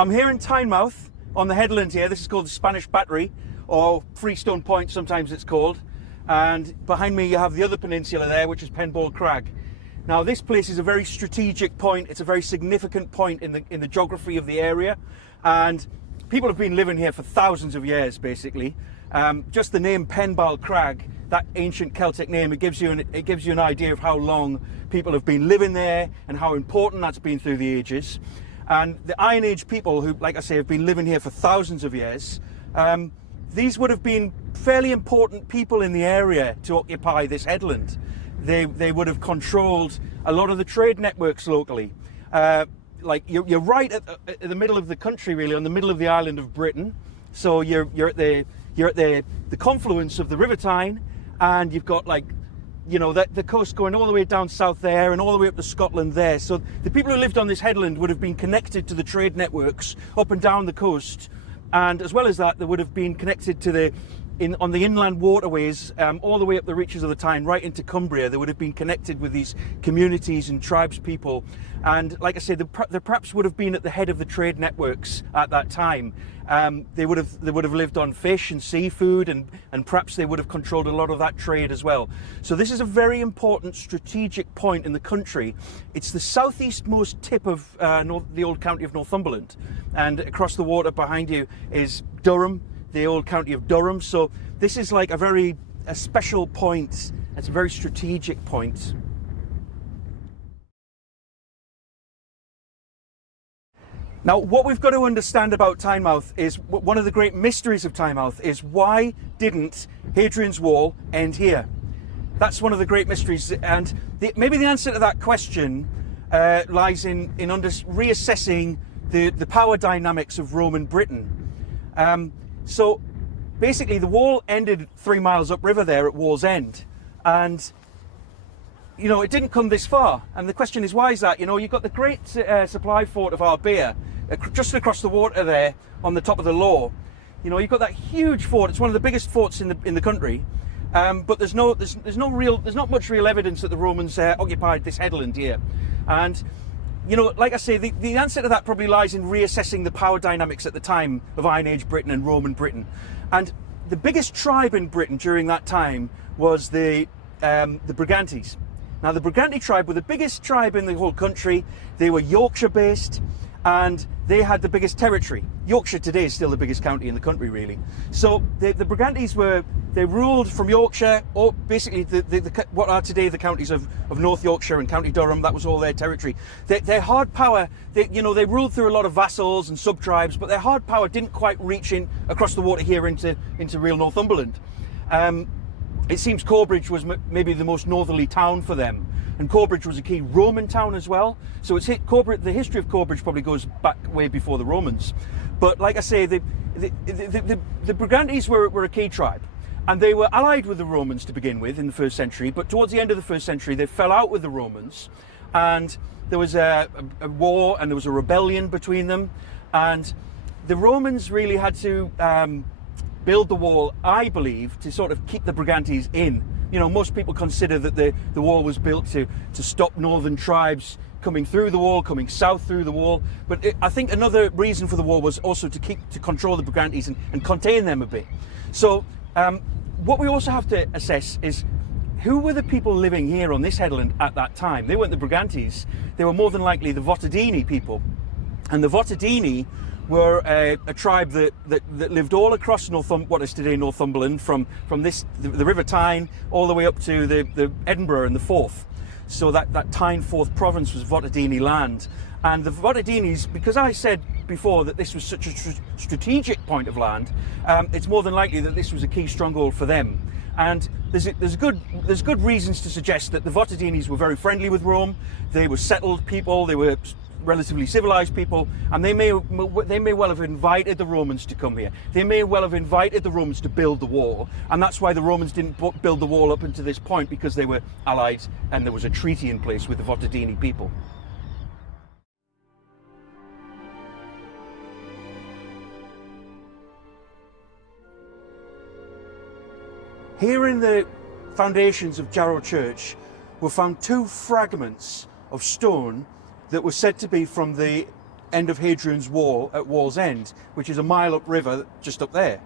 I'm here in Tynemouth on the headland here. This is called the Spanish Battery, or Freestone Point sometimes it's called. And behind me you have the other peninsula there, which is Penball Crag. Now this place is a very strategic point. It's a very significant point in the geography of the area, and people have been living here for thousands of years basically. Just the name Penball Crag, that ancient Celtic name, it gives you an idea of how long people have been living there and how important that's been through the ages. And the Iron Age people, who, like I say, have been living here for thousands of years, these would have been fairly important people in the area to occupy this headland. They would have controlled a lot of the trade networks locally. Like you're right at the middle of the country, really, on the middle of the island of Britain. So you're at the confluence of the River Tyne, and you've got, like, you know, the coast going all the way down south there and all the way up to Scotland there. So the people who lived on this headland would have been connected to the trade networks up and down the coast, and as well as that, they would have been connected to on the inland waterways all the way up the reaches of the Tyne, right into Cumbria. They would have been connected with these communities and tribes people. And like I said, they perhaps would have been at the head of the trade networks at that time. They would have lived on fish and seafood, and perhaps they would have controlled a lot of that trade as well. So this is a very important strategic point in the country. It's the southeastmost tip of the old county of Northumberland, and across the water behind you is Durham, the old county of Durham. So this is like a special point. It's a very strategic point. Now, what we've got to understand about Tynemouth is, one of the great mysteries of Tynemouth is, why didn't Hadrian's Wall end here? That's one of the great mysteries, and maybe the answer to that question lies in reassessing the power dynamics of Roman Britain. So basically the wall ended 3 miles upriver there at Wall's End, and you know, it didn't come this far. And the question is, why is that? You know, you've got the great supply fort of Arbea just across the water there on the top of the Law. You know, you've got that huge fort. It's one of the biggest forts in the country. But there's not much real evidence that the Romans occupied this headland here. And you know, like I say, the answer to that probably lies in reassessing the power dynamics at the time of Iron Age Britain and Roman Britain. And the biggest tribe in Britain during that time was the Brigantes. Now, the Brigante tribe were the biggest tribe in the whole country. They were Yorkshire based, and they had the biggest territory. Yorkshire today is still the biggest county in the country, really. So the Brigantes they ruled from Yorkshire, or basically what are today the counties of North Yorkshire and County Durham. That was all their territory. Their hard power, they ruled through a lot of vassals and sub-tribes, but their hard power didn't quite reach across the water here into real Northumberland. It seems Corbridge was maybe the most northerly town for them, and Corbridge was a key Roman town as well. So the history of Corbridge probably goes back way before the Romans. But like I say, the Brigantes were a key tribe, and they were allied with the Romans to begin with in the 1st century. But towards the end of the 1st century, they fell out with the Romans, and there was a war, and there was a rebellion between them, and the Romans really had to build the wall, I believe, to sort of keep the Brigantes in. You know, most people consider that the wall was built to stop northern tribes coming through the wall, coming south through the wall. But I think another reason for the wall was also to control the Brigantes and contain them a bit. So what we also have to assess is, who were the people living here on this headland at that time? They weren't the Brigantes. They were more than likely the Votadini people. And the Votadini were a tribe that lived all across what is today Northumberland, from the River Tyne all the way up to the Edinburgh and the Forth. So that Tyne Forth province was Votadini land. And the Votadinis, because I said before that this was such a strategic point of land, it's more than likely that this was a key stronghold for them. And there's good reasons to suggest that the Votadinis were very friendly with Rome. They were settled people. They were relatively civilized people, and they may well have invited the Romans to come here. They may well have invited the Romans to build the wall, and that's why the Romans didn't build the wall up until this point, because they were allied and there was a treaty in place with the Votadini people. Here in the foundations of Jarrow Church were found 2 fragments of stone that were said to be from the end of Hadrian's Wall at Wall's End, which is a mile upriver, just up there.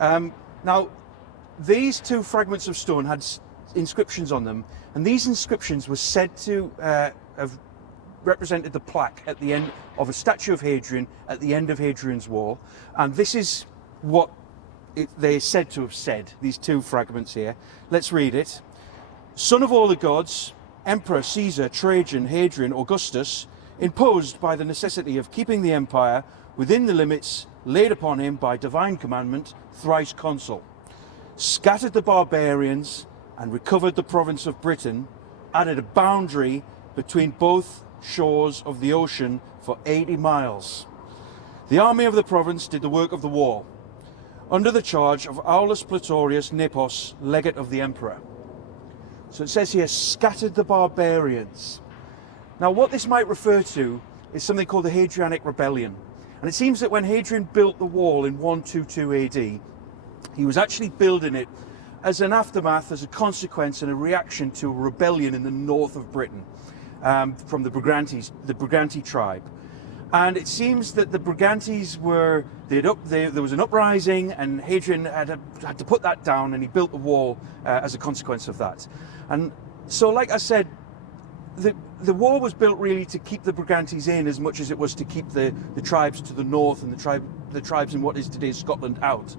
Now, these two fragments of stone had inscriptions on them, and these inscriptions were said to have represented the plaque at the end of a statue of Hadrian at the end of Hadrian's Wall. And this is what they're said to have said, these two fragments here. Let's read it. Son of all the gods, Emperor Caesar, Trajan, Hadrian, Augustus, imposed by the necessity of keeping the empire within the limits laid upon him by divine commandment, thrice consul, scattered the barbarians and recovered the province of Britain, added a boundary between both shores of the ocean for 80 miles. The army of the province did the work of the wall, under the charge of Aulus Platorius Nepos, legate of the emperor. So it says here, scattered the barbarians. Now what this might refer to is something called the Hadrianic Rebellion. And it seems that when Hadrian built the wall in 122 AD, he was actually building it as an aftermath, as a consequence and a reaction to a rebellion in the north of Britain from the Briganti tribe. And it seems that the Brigantes were, there was an uprising, and Hadrian had to put that down, and he built the wall as a consequence of that. And so, like I said, the wall was built really to keep the Brigantes in as much as it was to keep the tribes to the north and the tribes in what is today Scotland out.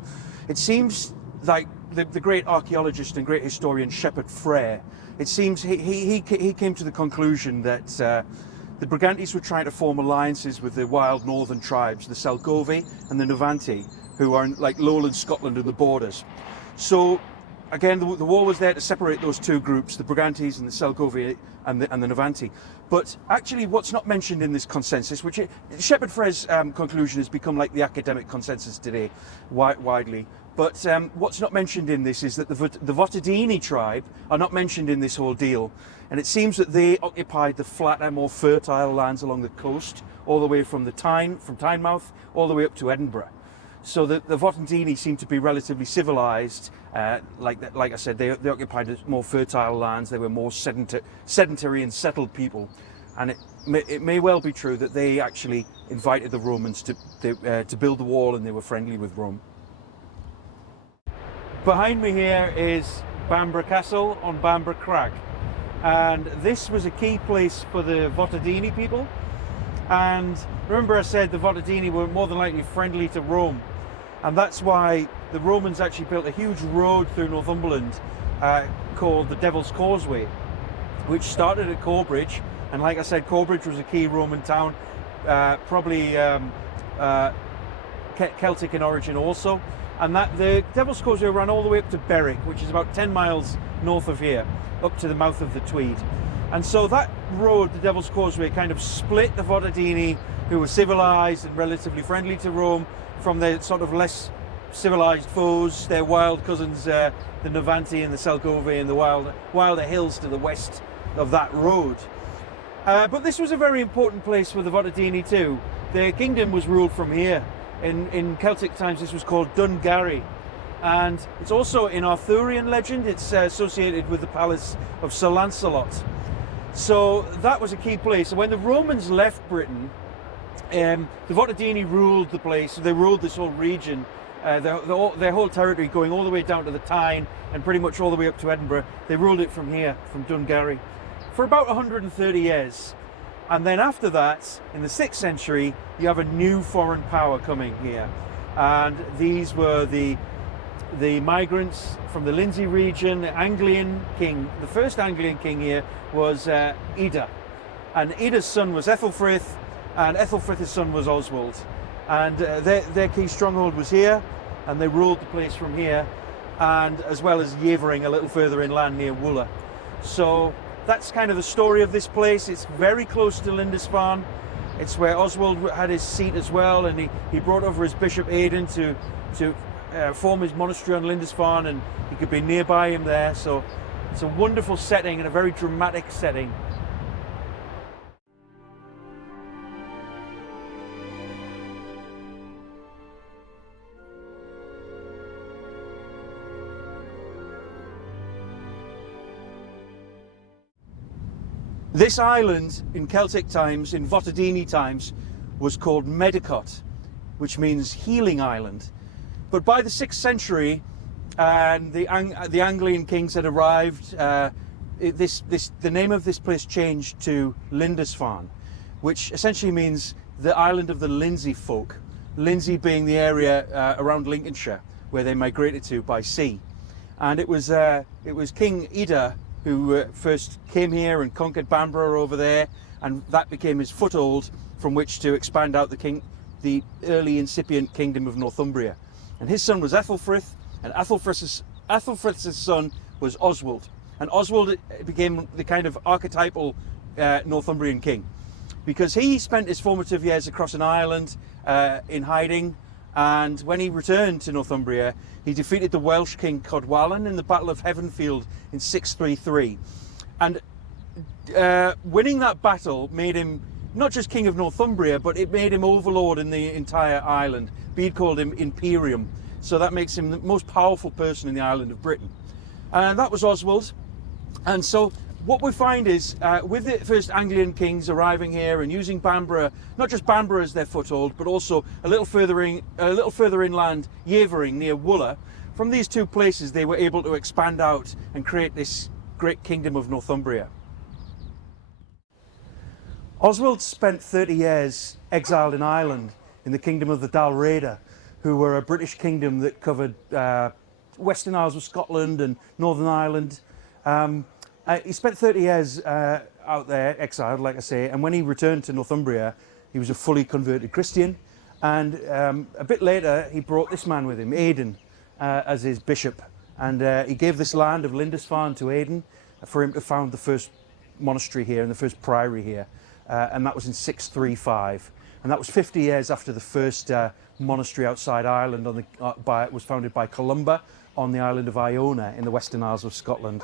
It seems like the great archaeologist and great historian Shepherd Frere, it seems he came to the conclusion that the Brigantes were trying to form alliances with the wild northern tribes, the Selgovae and the Novanti, who are in like lowland Scotland and the borders. So again, the wall was there to separate those two groups, the Brigantes and the Selgovae and the Novanti. But actually what's not mentioned in this consensus, which Shepherd Frere's conclusion has become like the academic consensus today, widely. But what's not mentioned in this is that the Votadini tribe are not mentioned in this whole deal. And it seems that they occupied the flatter, more fertile lands along the coast, all the way from Tynemouth, all the way up to Edinburgh. So the Votadini seem to be relatively civilized. Like I said, they occupied more fertile lands. They were more sedentary and settled people. And it may well be true that they actually invited the Romans to build the wall, and they were friendly with Rome. Behind me here is Bamborough Castle on Bamborough Crag, and this was a key place for the Votadini people. And remember I said the Votadini were more than likely friendly to Rome, and that's why the Romans actually built a huge road through Northumberland called the Devil's Causeway, which started at Corbridge. And like I said, Corbridge was a key Roman town, probably Celtic in origin also. And that the Devil's Causeway ran all the way up to Berwick, which is about 10 miles north of here, up to the mouth of the Tweed. And so that road, the Devil's Causeway, kind of split the Votadini, who were civilized and relatively friendly to Rome, from their sort of less civilized foes, their wild cousins, the Novanti and the Selgovae, and the wilder hills to the west of that road. But this was a very important place for the Votadini too. Their kingdom was ruled from here. In Celtic times this was called Dungarry, and it's also in Arthurian legend it's associated with the palace of Sir Lancelot. So that was a key place. So when the Romans left Britain, the Votadini ruled the place. They ruled this whole region, their whole territory, going all the way down to the Tyne and pretty much all the way up to Edinburgh. They ruled it from here, from Dungarry, for about 130 years. And then after that, in the 6th century, you have a new foreign power coming here. And these were the migrants from the Lindsey region, the Anglian king. The first Anglian king here was Ida. And Ida's son was Ethelfrith, and Ethelfrith's son was Oswald. And their key stronghold was here, and they ruled the place from here, and as well as Yevering a little further inland near Wooler. So that's kind of the story of this place. It's very close to Lindisfarne. It's where Oswald had his seat as well, and he brought over his Bishop Aidan to form his monastery on Lindisfarne, and he could be nearby him there. So it's a wonderful setting and a very dramatic setting. This island in Celtic times, in Votadini times, was called Medicott, which means healing island. But by the 6th century, and the Anglian kings had arrived, the name of this place changed to Lindisfarne, which essentially means the island of the Lindsay folk. Lindsay being the area around Lincolnshire where they migrated to by sea. And it was King Ida who first came here and conquered Bamborough over there, and that became his foothold from which to expand out the early incipient kingdom of Northumbria. And his son was Ethelfrith, and Ethelfrith's son was Oswald. And Oswald became the kind of archetypal Northumbrian king, because he spent his formative years across an island in hiding, and when he returned to Northumbria, he defeated the Welsh king Cadwallon in the Battle of Heavenfield in 633. And winning that battle made him not just king of Northumbria, but it made him overlord in the entire island. Bede called him Imperium, so that makes him the most powerful person in the island of Britain. And that was Oswald. And so what we find is, with the first Anglian kings arriving here and using Bamborough, not just Bamborough as their foothold, but also a little further inland, Yevering near Wooler, from these two places they were able to expand out and create this great kingdom of Northumbria. Oswald spent 30 years exiled in Ireland in the kingdom of the Dalriada, who were a British kingdom that covered Western Isles of Scotland and Northern Ireland. He spent 30 years out there, exiled, like I say, and when he returned to Northumbria, he was a fully converted Christian. And a bit later, he brought this man with him, Aidan, as his bishop. And he gave this land of Lindisfarne to Aidan for him to found the first monastery here and the first priory here. And that was in 635. And that was 50 years after the first monastery outside Ireland was founded by Columba on the island of Iona in the Western Isles of Scotland.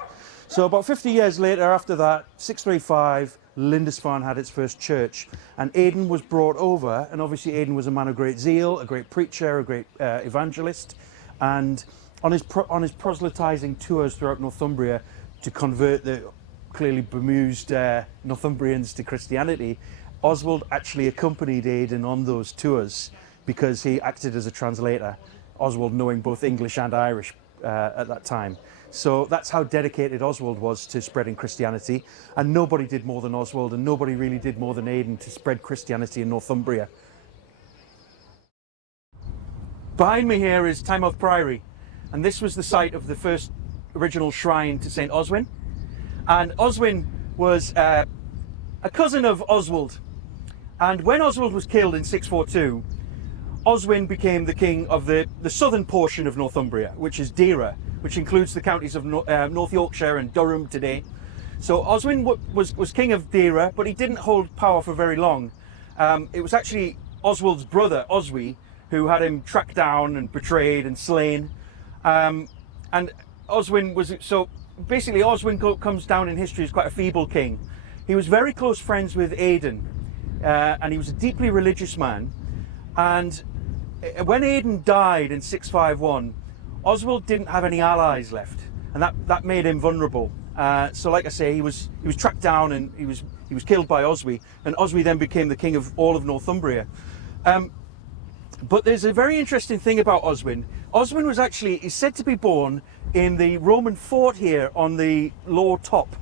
So about 50 years later, after that, 635, Lindisfarne had its first church, and Aidan was brought over, and obviously Aidan was a man of great zeal, a great preacher, a great evangelist, and on his proselytizing tours throughout Northumbria to convert the clearly bemused Northumbrians to Christianity, Oswald actually accompanied Aidan on those tours because he acted as a translator, Oswald knowing both English and Irish at that time. So that's how dedicated Oswald was to spreading Christianity, and nobody did more than Oswald, and nobody really did more than Aidan to spread Christianity in Northumbria. Behind me here is Tynemouth Priory, and this was the site of the first original shrine to St. Oswin. And Oswin was a cousin of Oswald, and when Oswald was killed in 642, Oswin became the king of the southern portion of Northumbria, which is Deira, which includes the counties of North Yorkshire and Durham today. So Oswin was king of Deira, but he didn't hold power for very long. It was actually Oswald's brother, Oswy, who had him tracked down and betrayed and slain. And Oswin was, so basically Oswin comes down in history as quite a feeble king. He was very close friends with Aidan, and he was a deeply religious man. And when Aidan died in 651, Oswald didn't have any allies left, and that made him vulnerable. So, like I say, he was tracked down and he was killed by Oswy, and Oswy then became the king of all of Northumbria. But there's a very interesting thing about Oswin. Oswin was actually, he's said to be born in the Roman fort here on the Lower Top.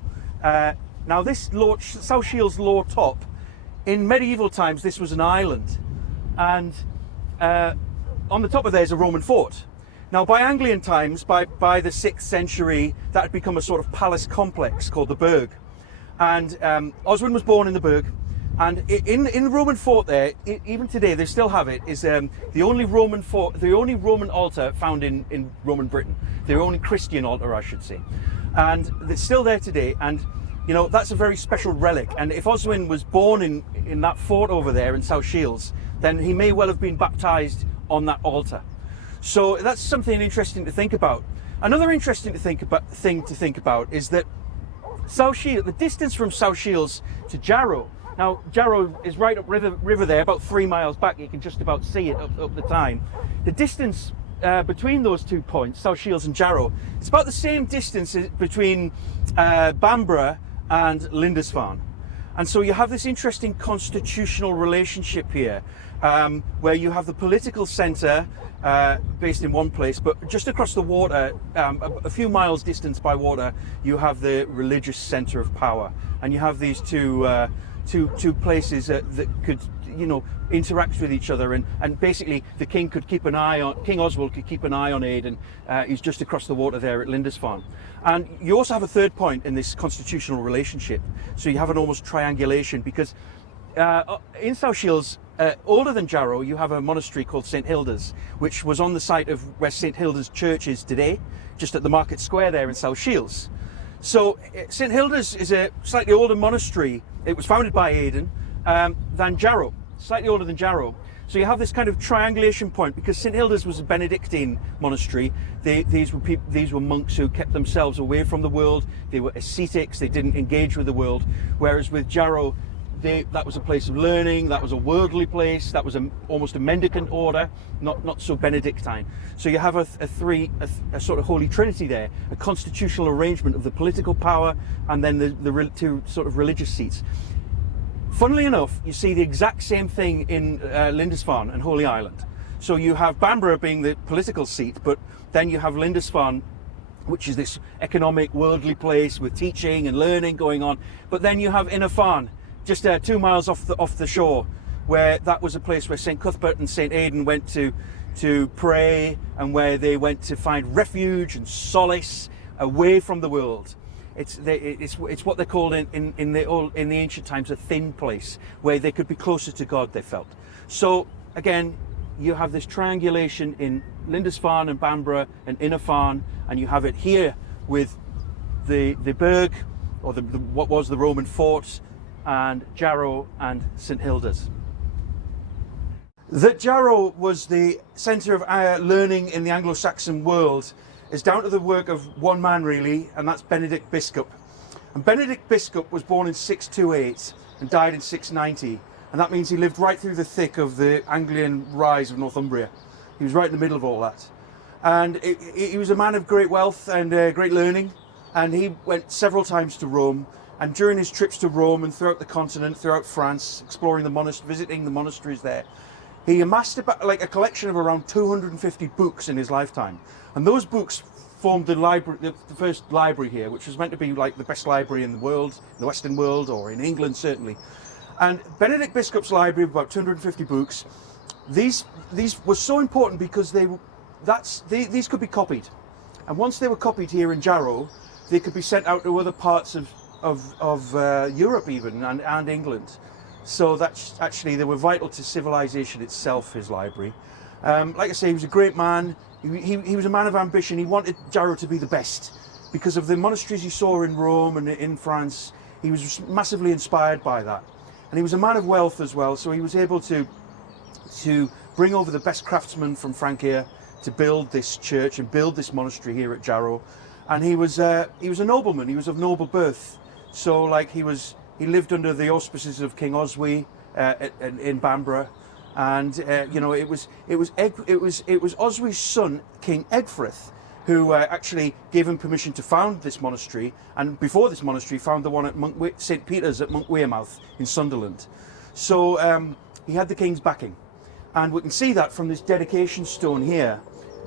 Now, this South Shields Lower Top, in medieval times, this was an island, and on the top of there is a Roman fort. Now, by Anglian times, by the 6th century, that had become a sort of palace complex called the Burg. And Oswin was born in the Burg. And in the Roman fort there, even today, they still have it, is the only Roman altar found in Roman Britain. The only Christian altar, I should say. And it's still there today. And, you know, that's a very special relic. And if Oswin was born in that fort over there in South Shields, then he may well have been baptized on that altar. So that's something interesting to think about. Another interesting thing to think about is that South Shields, the distance from South Shields to Jarrow. Now, Jarrow is right up river there, about 3 miles back. You can just about see it up the Tyne. The distance between those 2 points, South Shields and Jarrow, it's about the same distance between Bamborough and Lindisfarne. And so you have this interesting constitutional relationship here, where you have the political centre based in one place, but just across the water, a few miles distance by water, you have the religious centre of power. And you have these two places that could, interact with each other, and basically the king could keep an eye on, King Oswald could keep an eye on Aidan. He's just across the water there at Lindisfarne. And you also have a third point in this constitutional relationship. So you have an almost triangulation, because in South Shields, older than Jarrow, you have a monastery called St Hilda's, which was on the site of where St Hilda's Church is today, just at the Market Square there in South Shields. So St Hilda's is a slightly older monastery. It was founded by Aidan than Jarrow, slightly older than Jarrow. So you have this kind of triangulation point, because St Hilda's was a Benedictine monastery. These were monks who kept themselves away from the world. They were ascetics. They didn't engage with the world. Whereas with Jarrow, that was a place of learning. That was a worldly place. That was almost a mendicant order, not so Benedictine. So you have a sort of holy trinity there, a constitutional arrangement of the political power and then the two sort of religious seats. Funnily enough, you see the exact same thing in Lindisfarne and Holy Island. So you have Bamborough being the political seat, but then you have Lindisfarne, which is this economic, worldly place with teaching and learning going on. But then you have Innerfarne, just 2 miles off the shore, where that was a place where St Cuthbert and St Aidan went to pray, and where they went to find refuge and solace away from the world. It's what they called in the ancient times a thin place, where they could be closer to God, they felt. So again, you have this triangulation in Lindisfarne and Bamborough and Innerfarne, and you have it here with the Burg, or what was the Roman fort, and Jarrow and St Hilda's. That Jarrow was the centre of learning in the Anglo-Saxon world is down to the work of one man really, and that's Benedict Biscop. And Benedict Biscop was born in 628 and died in 690, and that means he lived right through the thick of the Anglian rise of Northumbria. He was right in the middle of all that. And he was a man of great wealth and great learning, and he went several times to Rome. And during his trips to Rome and throughout the continent, throughout France, exploring visiting the monasteries there, he amassed a collection of around 250 books in his lifetime. And those books formed the first library here, which was meant to be like the best library in the world, in the Western world, or in England certainly. And Benedict Biscop's library of about 250 books, these were so important because these could be copied. And once they were copied here in Jarrow, they could be sent out to other parts of Europe even, and England. So that's actually, they were vital to civilization itself, his library. Like I say, he was a great man. He was a man of ambition. He wanted Jarrow to be the best because of the monasteries he saw in Rome and in France. He was massively inspired by that. And he was a man of wealth as well, so he was able to bring over the best craftsmen from Francia to build this church and build this monastery here at Jarrow. And he was a nobleman. He was of noble birth. So like he lived under the auspices of King Oswy in Bamborough, and it was Oswy's son, King Egfrith, who actually gave him permission to found this monastery, and before this monastery found the one at St Peter's at Monk Wearmouth in Sunderland. So he had the king's backing, and we can see that from this dedication stone here.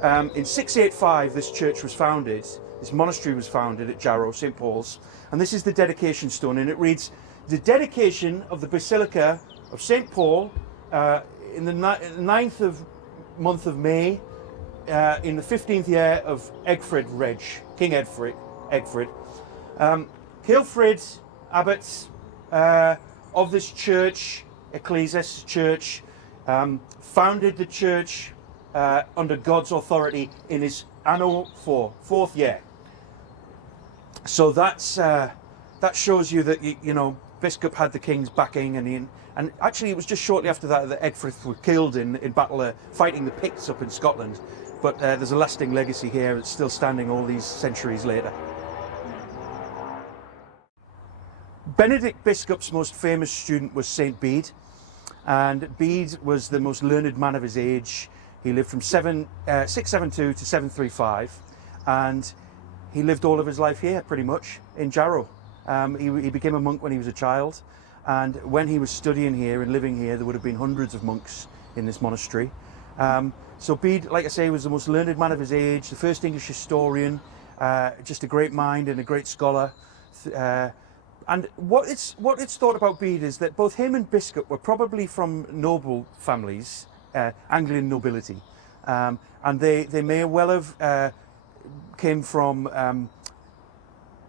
In 685 this church was founded, this monastery was founded at Jarrow, St Paul's, and this is the dedication stone, and it reads, "The dedication of the Basilica of St Paul in the 9th month of May in the 15th year of Egfrid Reg, King Egfrid. Ceolfrid, abbot of this church, Ecclesias church, founded the church under God's authority in his anno 4th year." So that shows you that Biscop had the king's backing, and actually it was just shortly after that that Egfrith was killed in battle fighting the Picts up in Scotland. But there's a lasting legacy here. It's still standing all these centuries later. Benedict Biscop's most famous student was St Bede, and Bede was the most learned man of his age. He lived from 672 to 735, and he lived all of his life here, pretty much, in Jarrow. He became a monk when he was a child, And when he was studying here and living here, there would have been hundreds of monks in this monastery. So Bede, like I say, was the most learned man of his age, the first English historian, just a great mind and a great scholar. And what it's thought about Bede is that both him and Biscuit were probably from noble families, Anglian nobility, and they may well have came from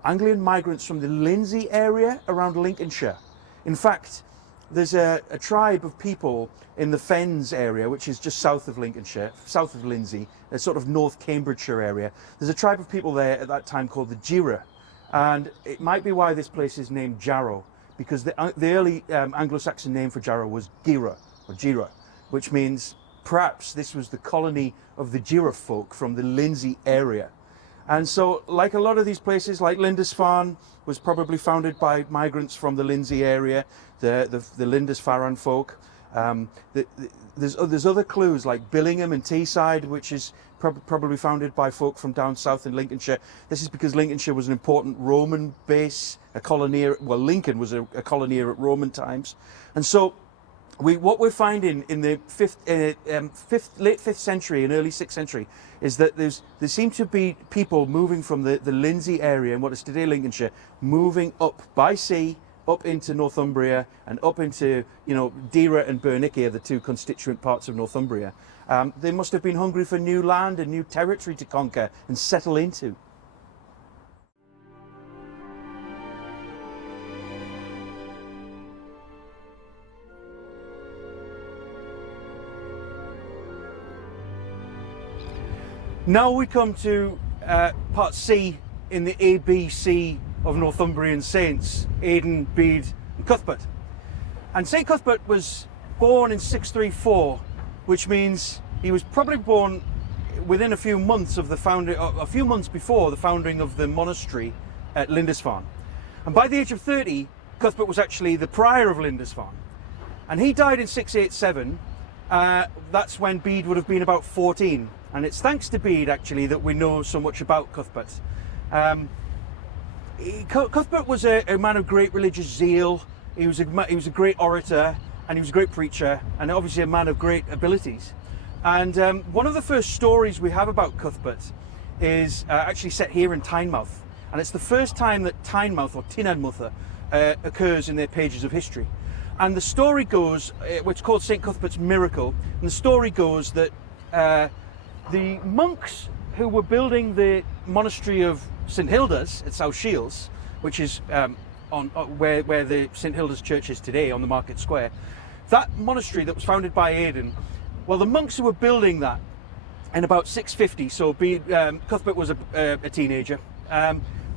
Anglian migrants from the Lindsey area around Lincolnshire. In fact, there's a tribe of people in the Fens area, which is just south of Lincolnshire, south of Lindsey, a sort of North Cambridgeshire area. There's a tribe of people there at that time called the Jarrow, and it might be why this place is named Jarrow, because the early Anglo-Saxon name for Jarrow was Gira, or Gira, which means perhaps this was the colony of the Jarrow folk from the Lindsey area. And so, like a lot of these places, like Lindisfarne was probably founded by migrants from the Lindsey area, the Lindisfarne folk. There's other clues like Billingham and Teesside, which is probably founded by folk from down south in Lincolnshire. This is because Lincolnshire was an important Roman base, a colony. Well, Lincoln was a colony at Roman times, and so what we're finding in the late 5th century and early 6th century is that there seem to be people moving from the Lindsey area and what is today Lincolnshire, moving up by sea, up into Northumbria and up into, Deira and Bernicia, the two constituent parts of Northumbria. They must have been hungry for new land and new territory to conquer and settle into. Now we come to part C in the ABC of Northumbrian saints, Aidan, Bede and Cuthbert. And St Cuthbert was born in 634, which means he was probably born within a few months of the founding, a few months before the founding of the monastery at Lindisfarne. And by the age of 30, Cuthbert was actually the prior of Lindisfarne. And he died in 687. That's when Bede would have been about 14. And it's thanks to Bede, actually, that we know so much about Cuthbert. Cuthbert was a man of great religious zeal. He was a great orator, and he was a great preacher, and obviously a man of great abilities. And one of the first stories we have about Cuthbert is actually set here in Tynemouth. And it's the first time that Tynemouth, or Tynemouth, occurs in their pages of history. And the story goes, it's called St Cuthbert's Miracle, and the story goes that the monks who were building the monastery of St Hilda's at South Shields, which is where the St Hilda's church is today on the Market Square, that monastery that was founded by Aidan, well, the monks who were building that in about 650, so Cuthbert was a teenager,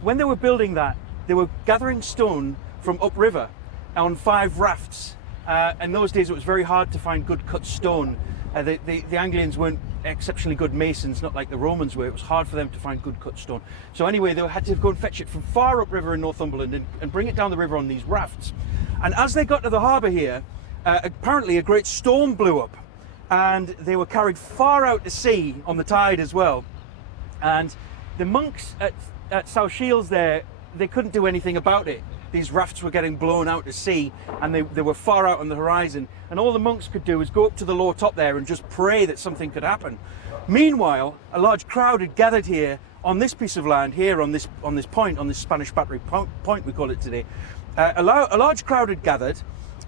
when they were building that, they were gathering stone from upriver on 5 rafts. In those days it was very hard to find good cut stone. The Anglians weren't exceptionally good masons, not like the Romans were. It was hard for them to find good cut stone. So anyway, they had to go and fetch it from far upriver in Northumberland and bring it down the river on these rafts. And as they got to the harbour here, apparently a great storm blew up, and they were carried far out to sea on the tide as well. And the monks at South Shields there, they couldn't do anything about it. These rafts were getting blown out to sea, and they were far out on the horizon, and all the monks could do was go up to the low top there and just pray that something could happen. Meanwhile, a large crowd had gathered here on this piece of land, here on this point, on this Spanish Battery point we call it today. A large crowd had gathered,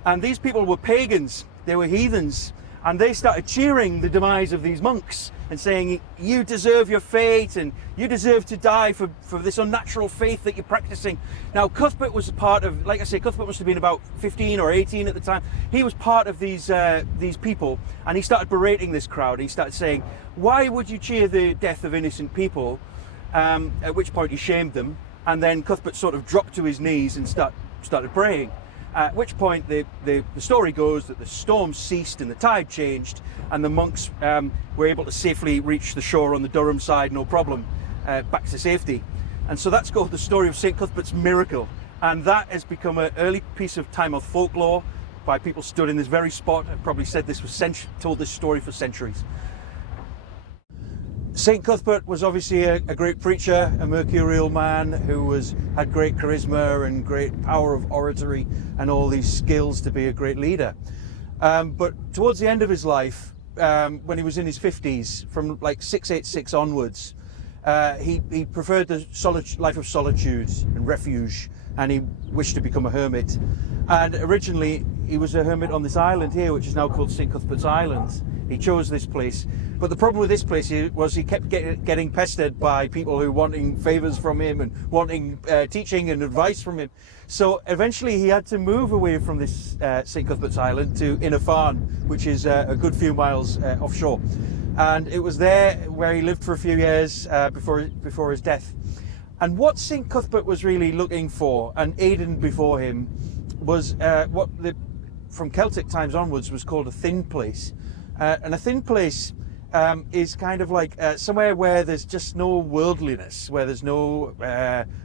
and these people were pagans, they were heathens, and they started cheering the demise of these monks and saying, you deserve your fate, and you deserve to die for this unnatural faith that you're practicing. Now, Cuthbert was a part of, like I say, Cuthbert must have been about 15 or 18 at the time. He was part of these people, and he started berating this crowd. He started saying, why would you cheer the death of innocent people? At which point he shamed them, and then Cuthbert sort of dropped to his knees and started praying. At which point the story goes that the storm ceased and the tide changed, and the monks were able to safely reach the shore on the Durham side, no problem, back to safety. And so that's called the story of St Cuthbert's Miracle, and that has become an early piece of Tynemouth folklore by people stood in this very spot. I've probably said this was told this story for centuries. St. Cuthbert was obviously a great preacher, a mercurial man who had great charisma and great power of oratory and all these skills to be a great leader. But towards the end of his life, when he was in his 50s, from like 686 onwards, he preferred the life of solitude and refuge, and he wished to become a hermit. And originally he was a hermit on this island here, which is now called St. Cuthbert's Island. He chose this place, but the problem with this place was he kept getting pestered by people who wanting favours from him and wanting teaching and advice from him. So eventually he had to move away from this St. Cuthbert's Island to Lindisfarne, which is a good few miles offshore. And it was there where he lived for a few years before his death. And what St. Cuthbert was really looking for, and Aidan before him, was from Celtic times onwards was called a thin place. And a thin place is kind of like somewhere where there's just no worldliness, where there's no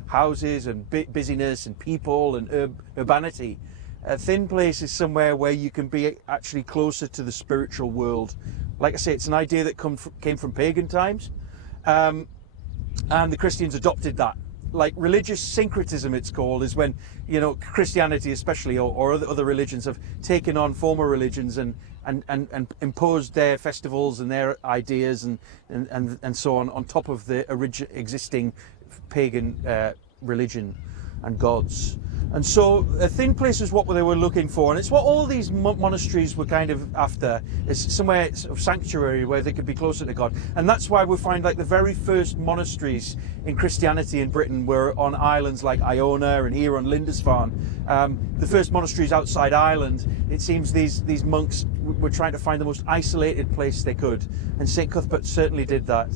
houses and busyness and people and urbanity. A thin place is somewhere where you can be actually closer to the spiritual world. Like I say, it's an idea that came from pagan times, and the Christians adopted that. Like religious syncretism, it's called, is when, you know, Christianity especially, or other religions have taken on former religions and imposed their festivals and their ideas and so on top of the existing pagan religion and gods. And so a thin place is what they were looking for, and it's what all these monasteries were kind of after, is somewhere of sanctuary where they could be closer to God. And that's why we find like the very first monasteries in Christianity in Britain were on islands like Iona and here on Lindisfarne. The first monasteries outside Ireland, it seems these monks were trying to find the most isolated place they could, and St. Cuthbert certainly did that.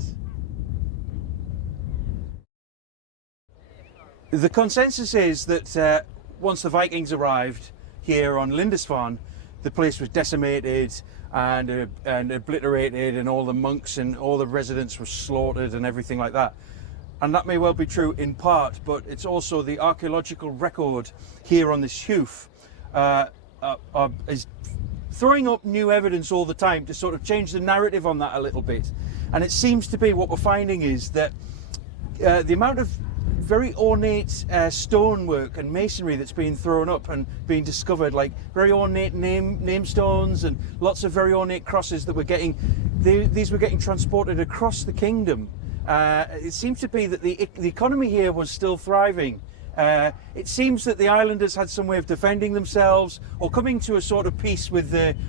The consensus is that once the Vikings arrived here on Lindisfarne, the place was decimated and obliterated, and all the monks and all the residents were slaughtered and everything like that. And that may well be true in part, but it's also the archaeological record here on this Hoof is throwing up new evidence all the time to sort of change the narrative on that a little bit. And it seems to be what we're finding is that the amount of very ornate stonework and masonry that's being thrown up and being discovered, like very ornate name stones and lots of very ornate crosses that were these were getting transported across the kingdom. It seems to be that the economy here was still thriving. It seems that the islanders had some way of defending themselves or coming to a sort of peace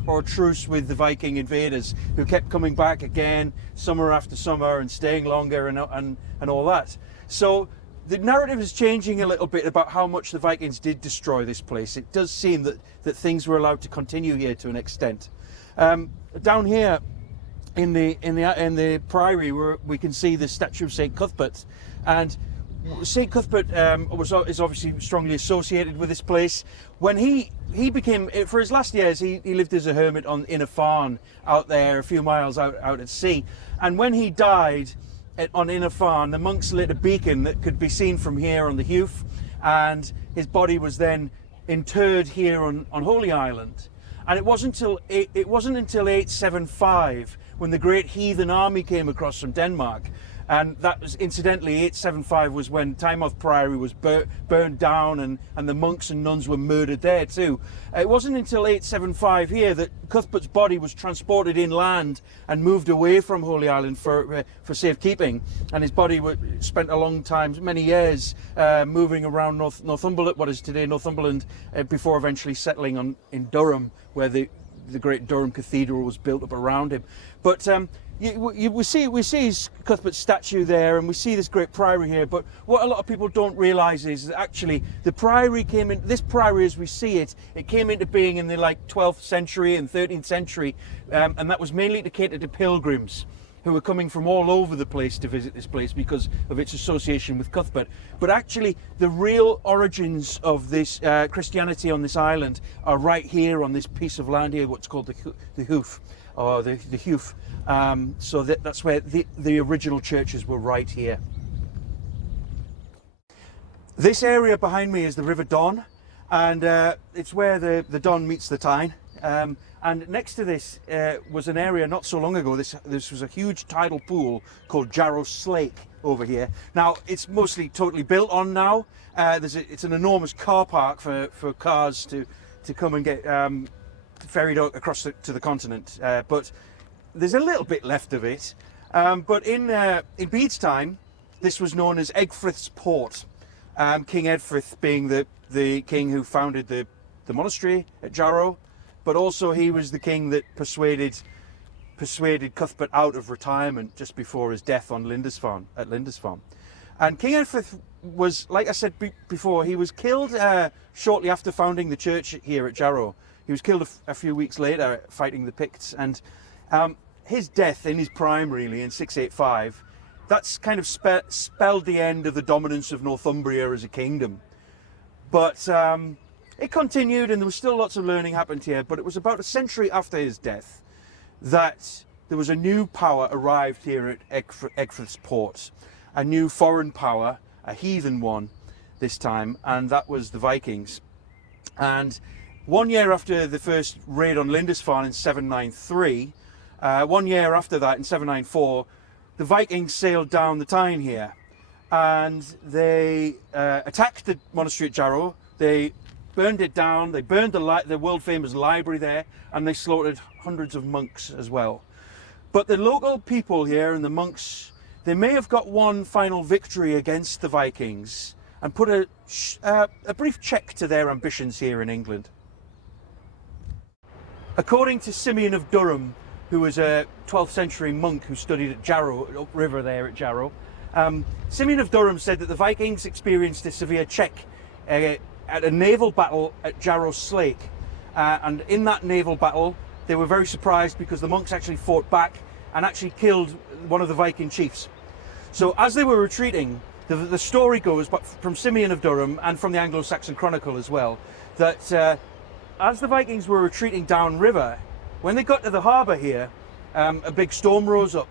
or a truce with the Viking invaders, who kept coming back again summer after summer and staying longer and all that. So the narrative is changing a little bit about how much the Vikings did destroy this place. It does seem that things were allowed to continue here to an extent. Down here in the priory, where we can see the statue of St. Cuthbert, and St. Cuthbert is obviously strongly associated with this place. When he became, for his last years, he lived as a hermit in a farm out there a few miles out at sea, and when he died on Lindisfarne, the monks lit a beacon that could be seen from here on the Hoof, and his body was then interred here on Holy Island. And it wasn't until 875 when the great heathen army came across from Denmark. And that was, incidentally, 875 was when Tynemouth Priory was burned down, and the monks and nuns were murdered there too. It wasn't until 875 here that Cuthbert's body was transported inland and moved away from Holy Island for safekeeping. And his body spent a long time, many years, moving around Northumberland, what is today Northumberland, before eventually settling in Durham, where the great Durham Cathedral was built up around him. But we see Cuthbert's statue there, and we see this great priory here, but what a lot of people don't realise is that actually the priory this priory as we see it came into being in the 12th century and 13th century, and that was mainly to cater to pilgrims who were coming from all over the place to visit this place because of its association with Cuthbert. But actually the real origins of this Christianity on this island are right here on this piece of land here, what's called the Hoof, or the Hoof. So that's where the original churches were, right here. This area behind me is the River Don, and it's where the Don meets the Tyne. And next to this was an area not so long ago. This was a huge tidal pool called Jarrow Slake over here. Now it's mostly totally built on now. It's an enormous car park for cars to come and get ferried out across to the continent. But there's a little bit left of it. But in Bede's time, this was known as Egfrith's Port. King Egfrith being the king who founded the monastery at Jarrow, but also he was the king that persuaded Cuthbert out of retirement just before his death at Lindisfarne. And King Egfrith was, like I said before, he was killed shortly after founding the church here at Jarrow. He was killed a few weeks later fighting the Picts, and his death in his prime, really, in 685, that's kind of spelled the end of the dominance of Northumbria as a kingdom. But it continued, and there was still lots of learning happened here. But it was about a century after his death that there was a new power arrived here at Egfrith's Port, a new foreign power, a heathen one this time, and that was the Vikings. And 1 year after the first raid on Lindisfarne in 793, 1 year after that in 794, the Vikings sailed down the Tyne here, and they attacked the monastery at Jarrow. They burned it down. They burned the world famous library there, and they slaughtered hundreds of monks as well. But the local people here and the monks, they may have got one final victory against the Vikings and put a brief check to their ambitions here in England. According to Simeon of Durham, who was a 12th century monk who studied at Jarrow, upriver there at Jarrow, Simeon of Durham said that the Vikings experienced a severe check at a naval battle at Jarrow Slake. And in that naval battle, they were very surprised because the monks actually fought back and actually killed one of the Viking chiefs. So as they were retreating, the story goes, but from Simeon of Durham and from the Anglo-Saxon Chronicle as well, that as the Vikings were retreating downriver, when they got to the harbour here, a big storm rose up,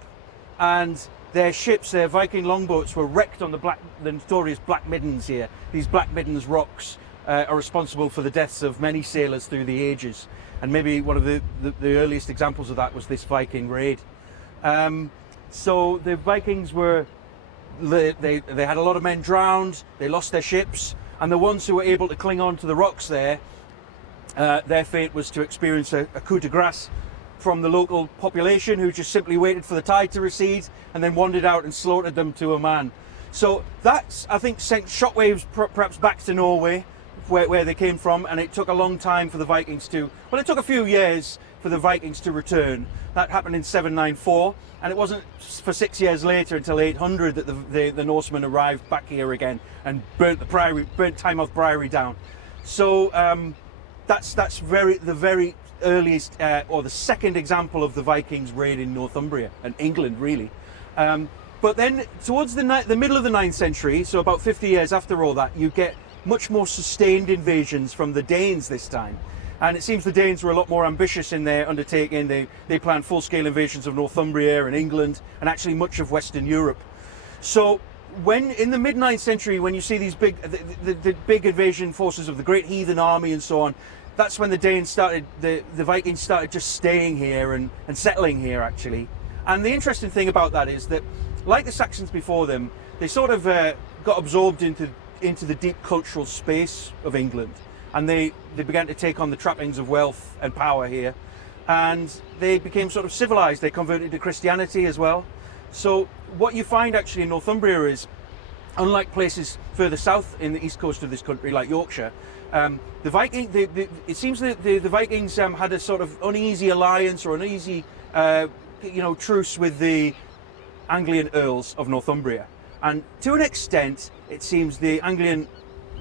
and their ships, their Viking longboats, were wrecked on the notorious Black Middens here. These Black Middens rocks are responsible for the deaths of many sailors through the ages, and maybe one of the earliest examples of that was this Viking raid. So the Vikings they had a lot of men drowned, they lost their ships, and the ones who were able to cling on to the rocks there, their fate was to experience a coup de grace from the local population, who just simply waited for the tide to recede and then wandered out and slaughtered them to a man. So that's, I think, sent shockwaves perhaps back to Norway, where they came from, and it took a long time for the Vikings to, well, it took a few years for the Vikings to return. That happened in 794, and it wasn't for 6 years later, until 800, that the Norsemen arrived back here again and burnt Tynemouth Priory down. So that's the very earliest, or the second example of the Vikings raid in Northumbria and England, really. But then towards the middle of the 9th century, so about 50 years after all that, you get much more sustained invasions from the Danes this time. And it seems the Danes were a lot more ambitious in their undertaking. They planned full-scale invasions of Northumbria and England, and actually much of Western Europe. So when in the mid-9th century, when you see these the big invasion forces of the great heathen army and so on, that's when the Danes started, the Vikings started just staying here and settling here, actually. And the interesting thing about that is that, like the Saxons before them, they sort of got absorbed into the deep cultural space of England, and they began to take on the trappings of wealth and power here, and they became sort of civilized. They converted to Christianity as well. So what you find actually in Northumbria is, unlike places further south in the east coast of this country, like Yorkshire, it seems that the Vikings had a sort of uneasy alliance or uneasy truce with the Anglian Earls of Northumbria. And to an extent, it seems the Anglian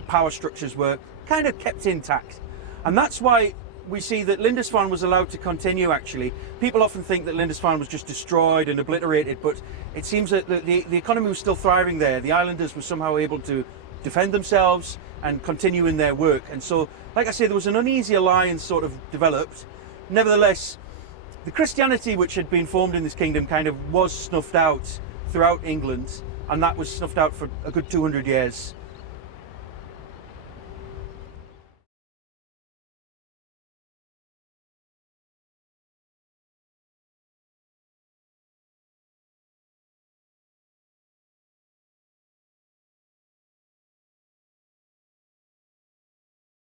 power structures were kind of kept intact. And that's why we see that Lindisfarne was allowed to continue, actually. People often think that Lindisfarne was just destroyed and obliterated, but it seems that the economy was still thriving there. The islanders were somehow able to defend themselves and continue in their work. And so, like I say, there was an uneasy alliance sort of developed. Nevertheless, the Christianity which had been formed in this kingdom kind of was snuffed out throughout England, and that was snuffed out for a good 200 years.